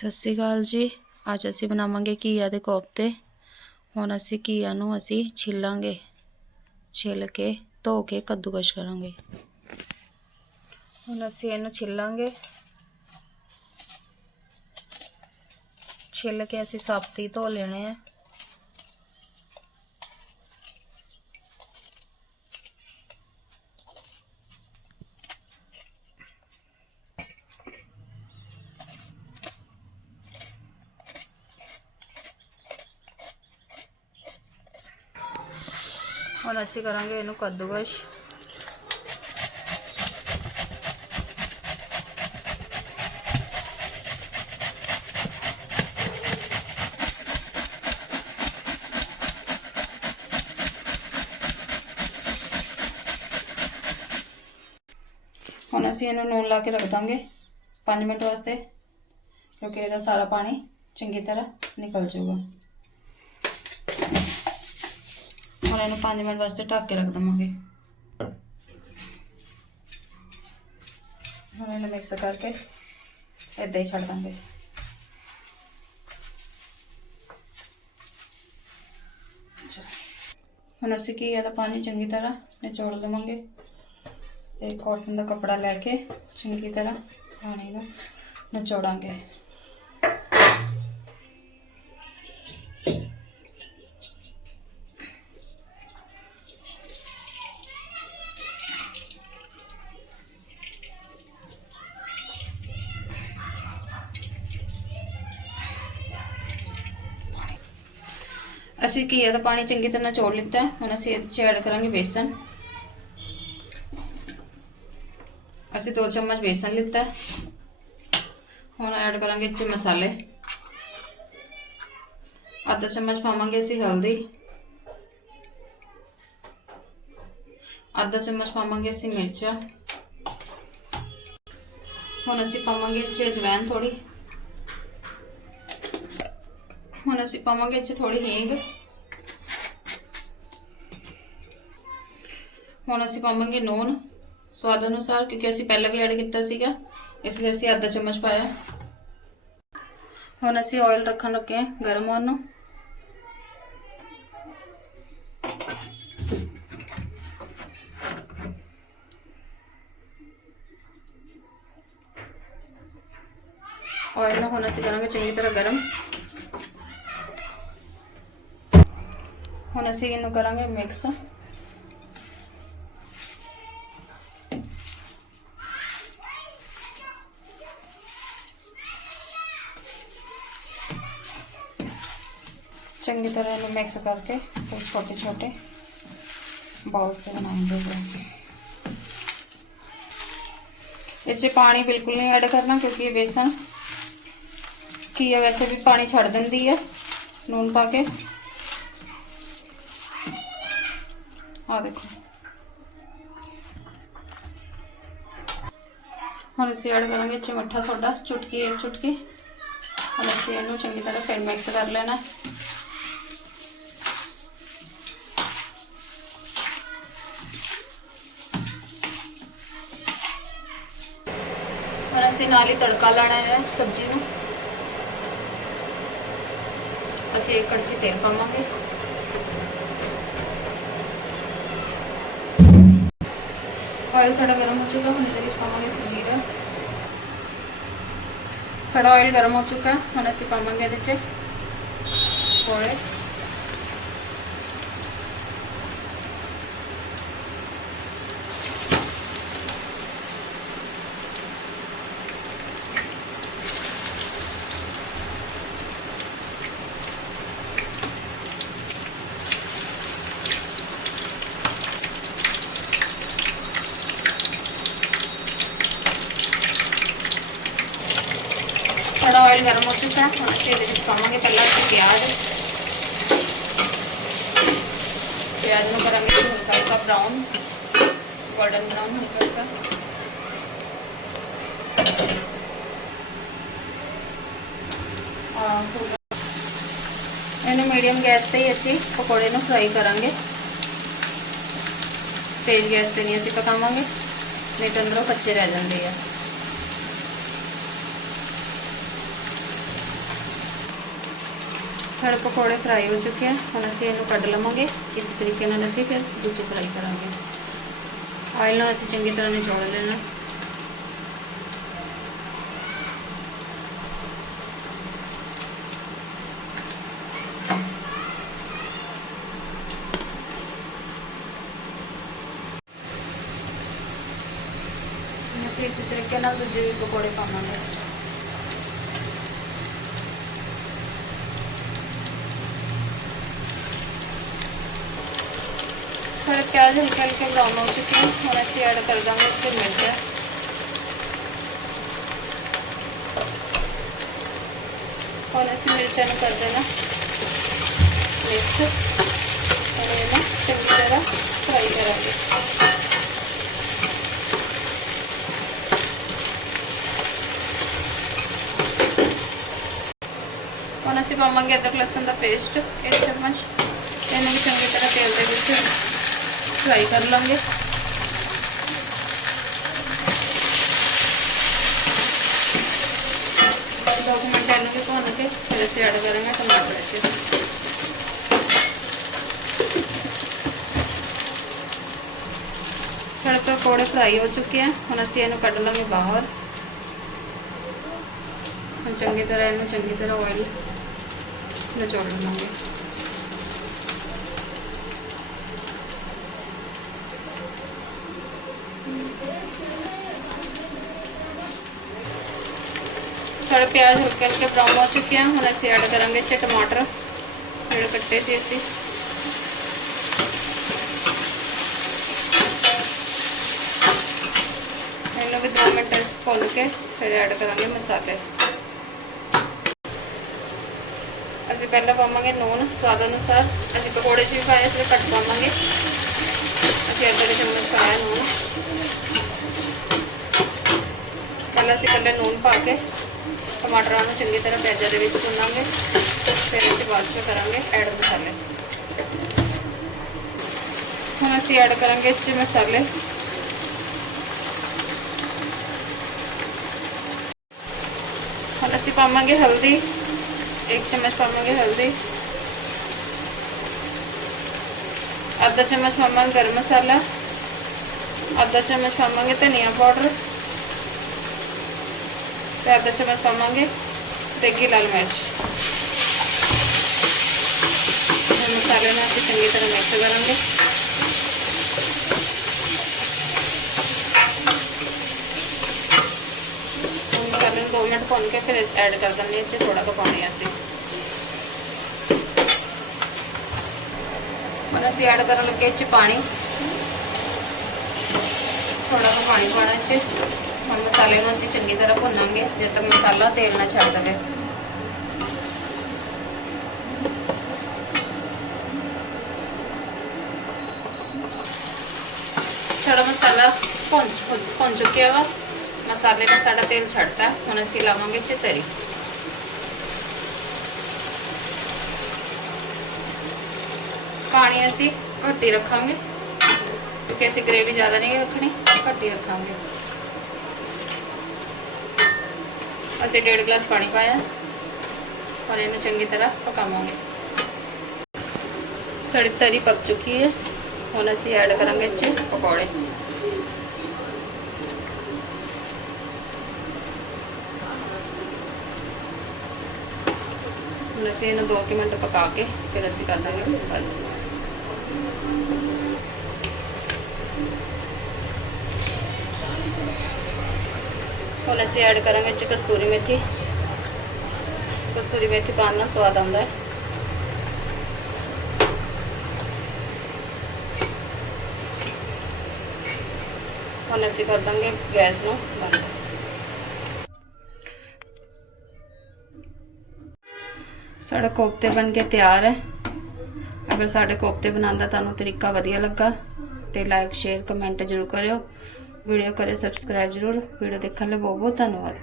ਸਤਿ ਸ਼੍ਰੀ ਅਕਾਲ ਜੀ। ਅੱਜ ਅਸੀਂ ਬਣਾਵਾਂਗੇ ਘੀਆ ਦੇ ਕੋਫਤੇ। ਹੁਣ ਅਸੀਂ ਘੀਆ ਨੂੰ ਅਸੀਂ ਛਿੱਲਾਂਗੇ। ਛਿੱਲ ਕੇ, ਧੋ ਕੇ ਕੱਦੂਕਸ਼ ਕਰਾਂਗੇ। ਹੁਣ ਅਸੀਂ ਇਹਨੂੰ ਛਿੱਲਾਂਗੇ। ਛਿੱਲ ਕੇ ਅਸੀਂ ਸਾਫਤੀ ਧੋ ਲੈਣੇ ਆ। ਹੁਣ ਅਸੀਂ ਕਰਾਂਗੇ ਇਹਨੂੰ ਕੱਦੂਕਸ਼। ਹੁਣ ਅਸੀਂ ਇਹਨੂੰ ਨੂਨ ਲਾ ਕੇ ਰੱਖ ਦਾਂਗੇ 5 ਮਿੰਟ ਵਾਸਤੇ, ਕਿਉਂਕਿ ਇਹਦਾ ਸਾਰਾ ਪਾਣੀ ਚੰਗੀ ਤਰ੍ਹਾਂ ਨਿਕਲ ਜਾਊਗਾ। ਹੁਣ ਇਹਨੂੰ 5 ਮਿੰਟ ਵਾਸਤੇ ਢੱਕ ਕੇ ਰੱਖ ਦਵਾਂਗੇ। ਹੁਣ ਇਹਨੂੰ ਮਿਕਸ ਕਰਕੇ ਏਦਾਂ ਹੀ ਛੱਡ ਦਾਂਗੇ। ਹੁਣ ਅਸੀਂ ਕੀ ਇਹਦਾ ਪਾਣੀ ਚੰਗੀ ਤਰ੍ਹਾਂ ਨਿਚੋੜ ਲਵਾਂਗੇ ਇਹ ਕਾਟਨ ਦਾ ਕੱਪੜਾ ਲੈ ਕੇ ਚੰਗੀ ਤਰ੍ਹਾਂ ਪਾਣੀ ਨੂੰ ਨਿਚੋੜਾਂਗੇ। ਅਸੀਂ ਘੀਆ ਦਾ ਪਾਣੀ ਚੰਗੀ ਤਰ੍ਹਾਂ ਚੋੜ ਲਿੱਤਾ ਹੁਣ ਅਸੀਂ ਇਹਦੇ 'ਚ ਐਡ ਕਰਾਂਗੇ ਬੇਸਨ। ਅਸੀਂ 2 ਚਮਚ ਬੇਸਨ ਲਿੱਤਾ ਹੁਣ ਐਡ ਕਰਾਂਗੇ ਇਹ 'ਚ ਮਸਾਲੇ। ਅੱਧਾ ਚਮਚ ਪਾਵਾਂਗੇ ਅਸੀਂ ਹਲਦੀ। ਅੱਧਾ ਚਮਚ ਪਾਵਾਂਗੇ ਅਸੀਂ ਮਿਰਚਾਂ। ਹੁਣ ਅਸੀਂ ਪਾਵਾਂਗੇ ਇਹ 'ਚ ਅਜਵਾਇਣ ਥੋੜੀ ਹੁਣ ਅਸੀਂ ਪਾਵਾਂਗੇ ਇੱਥੇ 'ਚ ਥੋੜੀ ਹੀਂਗ। ਹੁਣ ਅਸੀਂ ਪਾਵਾਂਗੇ ਨੂਨ ਸਵਾਦ ਅਨੁਸਾਰ, ਕਿਉਂਕਿ ਅਸੀਂ ਪਹਿਲਾਂ ਵੀ ਐਡ ਕੀਤਾ ਸੀਗਾ, ਇਸ ਲਈ ਅਸੀਂ ਅੱਧਾ ਚਮਚ ਪਾਇਆ। ਹੁਣ ਅਸੀਂ ਆਇਲ ਰੱਖਣ ਲੱਗੇ ਹਾਂ ਗਰਮ ਹੋਣ ਨੂੰ। ਆਇਲ ਨੂੰ ਹੁਣ ਅਸੀਂ ਕਰਾਂਗੇ ਚੰਗੀ ਤਰ੍ਹਾਂ ਗਰਮ। ਹੁਣ ਅਸੀਂ ਇਹਨੂੰ ਕਰਾਂਗੇ ਮਿਕਸ चंगी तरह मिक्स करके कुछ छोटे छोटे बॉल से बनाएँगे इसे पानी बिल्कुल नहीं ऐड करना क्योंकि ये बेसन की है वैसे भी पानी छड़ दी है, नून पा के और देखो। हम इसे ऐड करेंगे चिमट्ठा सोडा चुटकी, एक चुटकी। और इसे चंकी तरह फिर मिक्स कर लेना। है ਅਸੀਂ ਨਾਲ ਹੀ ਤੜਕਾ ਲਾਣਾ ਹੈ ਸਬਜ਼ੀ ਨੂੰ। ਅਸੀਂ ਇੱਕ ਕੜਛੀ ਤੇਲ ਪਾਵਾਂਗੇ। ਆਇਲ ਸਾਡਾ ਗਰਮ ਹੋ ਚੁੱਕਾ, ਹੁਣ ਇਹਦੇ ਵਿੱਚ ਪਾਵਾਂਗੇ ਅਸੀਂ ਜੀਰਾ। ਸਾਡਾ ਆਇਲ ਗਰਮ ਹੋ ਚੁੱਕਾ, ਹੁਣ ਅਸੀਂ ਪਾਵਾਂਗੇ ਇਹਦੇ 'ਚ ਕੋਲੇ ਸਾਡਾ ਆਇਲ ਗਰਮ ਹੋ ਚੁੱਕਾ ਹੈ ਹੁਣ ਅਸੀਂ ਇਹਦੇ ਵਿੱਚ ਪਾਵਾਂਗੇ। ਪਹਿਲਾਂ ਅਸੀਂ ਪਿਆਜ਼। ਪਿਆਜ਼ ਨੂੰ ਕਰਾਂਗੇ ਹਲਕਾ ਹਲਕਾ ਬਰਾਊਨ ਗੋਲਡਨ ਬਰਾਊਨ ਹਲਕਾ ਹਲਕਾ। ਇਹਨੂੰ ਮੀਡੀਅਮ ਗੈਸ ਤੇ ਹੀ ਅਸੀਂ ਪਕੌੜੇ ਨੂੰ ਫਰਾਈ ਕਰਾਂਗੇ। ਤੇਜ਼ ਗੈਸ ਤੇ ਨਹੀਂ ਅਸੀਂ ਪਕਾਵਾਂਗੇ, ਨਹੀਂ ਤਾਂ ਅੰਦਰੋਂ ਕੱਚੇ ਰਹਿ ਜਾਂਦੇ ਆ। ਸਾਡੇ ਪਕੌੜੇ ਫਰਾਈ ਹੋ ਚੁੱਕੇ ਆ। ਹੁਣ ਅਸੀਂ ਇਹਨੂੰ ਕੱਢ ਲਵਾਂਗੇ। ਇਸ ਤਰੀਕੇ ਨਾਲ ਅਸੀਂ ਫਿਰ ਦੂਜੇ ਫਰਾਈ ਕਰਾਂਗੇ। ਆਇਲ ਨੂੰ ਅਸੀਂ ਚੰਗੀ ਤਰ੍ਹਾਂ ਨਿਚੋੜ ਲੈਣਾ। ਹੁਣ ਅਸੀਂ ਇਸੇ ਤਰੀਕੇ ਨਾਲ ਦੂਜੇ ਵੀ ਪਕੌੜੇ ਪਾਵਾਂਗੇ। ਸਾਡੇ ਪਿਆਜ਼ ਹਲਕੇ ਹਲਕੇ ਬਰਾਊਨ ਹੋ ਚੁੱਕੇ ਹਨ ਹੁਣ ਅਸੀਂ ਐਡ ਕਰ ਦਾਂਗੇ ਇੱਥੇ ਮਿਰਚ ਹੁਣ ਅਸੀਂ ਮਿਰਚਾਂ ਨੂੰ ਕਰ ਦੇਣਾ ਮਿਕਸ ਔਰ ਇਹਨੂੰ ਚੰਗੀ ਤਰ੍ਹਾਂ ਫਰਾਈ ਕਰਾਂਗੇ ਹੁਣ ਅਸੀਂ ਪਾਵਾਂਗੇ ਅਦਰਕ ਲਸਣ ਦਾ ਪੇਸਟ ਇੱਕ ਚਮਚ ਇਹਨੂੰ ਵੀ ਚੰਗੀ ਤਰ੍ਹਾਂ ਤੇਲ ਦੇ ਵਿੱਚ ਫਰਾਈ ਕਰ ਲਾਂਗੇ। ਦੋ ਮਿੰਟ ਇਹਨੂੰ ਵੀ ਭੁੰਨ ਕੇ ਫਿਰ ਅਸੀਂ ਐਡ ਕਰਾਂਗੇ ਟਮਾਟਰ ਇੱਥੇ ਸਾਡੇ ਪਕੌੜੇ ਫਰਾਈ ਹੋ ਚੁੱਕੇ ਆ। ਹੁਣ ਅਸੀਂ ਇਹਨੂੰ ਕੱਢ ਲਾਂਗੇ ਬਾਹਰ। ਹੁਣ ਚੰਗੀ ਤਰ੍ਹਾਂ ਇਹਨੂੰ ਚੰਗੀ ਤਰ੍ਹਾਂ ਆਇਲ ਨਚੋੜ ਲਵਾਂਗੇ ਸਾਡੇ ਪਿਆਜ਼ ਹਲਕੇ ਹਲਕੇ ਬਰਾਊਨ ਹੋ ਚੁੱਕੇ ਹਨ ਹੁਣ ਅਸੀਂ ਐਡ ਕਰਾਂਗੇ ਚ ਟਮਾਟਰ ਜਿਹੜੇ ਕੱਟੇ ਸੀ ਅਸੀਂ ਇਹਨੂੰ ਵੀ 2 ਮਿੰਟ ਭੁੰਨ ਕੇ ਫਿਰ ਐਡ ਕਰਾਂਗੇ ਮਸਾਲੇ ਅਸੀਂ ਪਹਿਲਾਂ ਪਾਵਾਂਗੇ ਨੂਨ ਸਵਾਦ ਅਨੁਸਾਰ ਅਸੀਂ ਪਕੌੜੇ 'ਚ ਵੀ ਪਾਇਆ ਇਸ ਲਈ ਘੱਟ ਪਾਵਾਂਗੇ ਅਸੀਂ ਅੱਧੇ ਕੁ ਚਮਚ ਪਾਇਆ ਨੂਨ ਪਹਿਲਾਂ ਅਸੀਂ ਪਹਿਲੇ ਨੂਨ ਪਾ ਕੇ ਟਮਾਟਰਾਂ ਨੂੰ ਚੰਗੀ ਤਰ੍ਹਾਂ ਪਿਆਜ਼ਾਂ ਦੇ ਵਿੱਚ ਭੁੰਨਾਂਗੇ ਫਿਰ ਅਸੀਂ ਬਾਅਦ 'ਚ ਕਰਾਂਗੇ ਐਡ ਮਸਾਲੇ ਹੁਣ ਅਸੀਂ ਐਡ ਕਰਾਂਗੇ ਇਸ 'ਚ ਮਸਾਲੇ ਹੁਣ ਅਸੀਂ ਪਾਵਾਂਗੇ ਹਲਦੀ एक चम्मच पावांगे हल्दी आधा चम्मच पावांगे गर्म मसाला आधा चम्मच पावांगे धनिया पाउडर ਤੇ ਅੱਧਾ ਚਮਚ ਪਾਵਾਂਗੇ ਤੇ ਕੀ ਲਾਲ ਮਿਰਚ। ਇਹ ਮਸਾਲੇ ਨਾਲ ਅਸੀਂ ਚੰਗੀ ਤਰ੍ਹਾਂ ਮਿਕਸ ਕਰਾਂਗੇ। ਮਸਾਲੇ ਨੂੰ 2 ਮਿੰਟ ਭੁੰਨ ਕੇ ਫਿਰ ਐਡ ਕਰ ਦਿੰਦੇ ਹਾਂ ਚ ਥੋੜਾ ਕੁ ਪਾਣੀ ਅਸੀਂ। ਹੁਣ ਅਸੀਂ ਐਡ ਕਰਨ ਲੱਗੇ ਚ ਪਾਣੀ। ਥੋੜਾ ਕੁ ਪਾਣੀ ਪਾਣਾ ਚ ਹੁਣ ਮਸਾਲੇ ਨੂੰ ਅਸੀਂ ਚੰਗੀ ਤਰ੍ਹਾਂ ਭੁੰਨਾਂਗੇ ਜਦ ਤੱਕ ਮਸਾਲਾ ਤੇਲ ਨਾ ਛੱਡ ਦੇਵੇ। ਸਾਡਾ ਮਸਾਲਾ ਭੁੰਨ ਭੁੰਨ ਚੁੱਕਿਆ ਵਾ। ਮਸਾਲੇ ਨੇ ਸਾਡਾ ਤੇਲ ਛੱਡਦਾ ਹੁਣ ਅਸੀਂ ਲਾਵਾਂਗੇ ਚਤਰੀ। ਪਾਣੀ ਅਸੀਂ ਘੱਟ ਹੀ ਰੱਖਾਂਗੇ, ਕਿਉਂਕਿ ਅਸੀਂ ਗ੍ਰੇਵੀ ਜ਼ਿਆਦਾ ਨਹੀਂ ਰੱਖਣੀ, ਘੱਟ ਹੀ ਰੱਖਾਂਗੇ। ਅਸੀਂ ਡੇਢ ਗਲਾਸ ਪਾਣੀ ਪਾਇਆ। ਔਰ ਇਹਨੂੰ ਚੰਗੀ ਤਰ੍ਹਾਂ ਪਕਾਵਾਂਗੇ। ਸਾਡੀ ਤਰੀ ਪੱਕ ਚੁੱਕੀ ਹੈ। ਹੁਣ ਅਸੀਂ ਐਡ ਕਰਾਂਗੇ ਇਹ ਪਕੌੜੇ। ਹੁਣ ਅਸੀਂ ਇਹਨੂੰ 2 ਮਿੰਟ ਪਕਾ ਕੇ ਫਿਰ ਅਸੀਂ ਕਰ ਦਾਂਗੇ ਬੰਦ ਹੁਣ ਅਸੀਂ ਐਡ ਕਰਾਂਗੇ ਚ ਕਸਤੂਰੀ ਮੇਥੀ। ਕਸਤੂਰੀ ਮੇਥੀ ਪਾਉਣ ਨਾਲ ਸਵਾਦ ਆਉਂਦਾ ਹੈ। ਹੁਣ ਅਸੀਂ ਕਰ ਦਾਂਗੇ ਗੈਸ ਨੂੰ ਬੰਦ। ਸਾਡਾ ਕੋਫਤੇ ਬਣ ਕੇ ਤਿਆਰ ਹੈ। ਅਗਰ ਸਾਡੇ ਕੋਫਤੇ ਬਣਾਉਣ ਦਾ ਤੁਹਾਨੂੰ ਤਰੀਕਾ ਵਧੀਆ ਲੱਗਾ ਤੇ ਲਾਈਕ ਸ਼ੇਅਰ ਕਮੈਂਟ ਜ਼ਰੂਰ ਕਰਿਓ। ਵੀਡੀਓ ਕਰੇ ਸਬਸਕ੍ਰਾਈਬ ਜ਼ਰੂਰ। ਵੀਡੀਓ ਦੇਖਣ ਲਈ ਬਹੁਤ ਬਹੁਤ ਧੰਨਵਾਦ।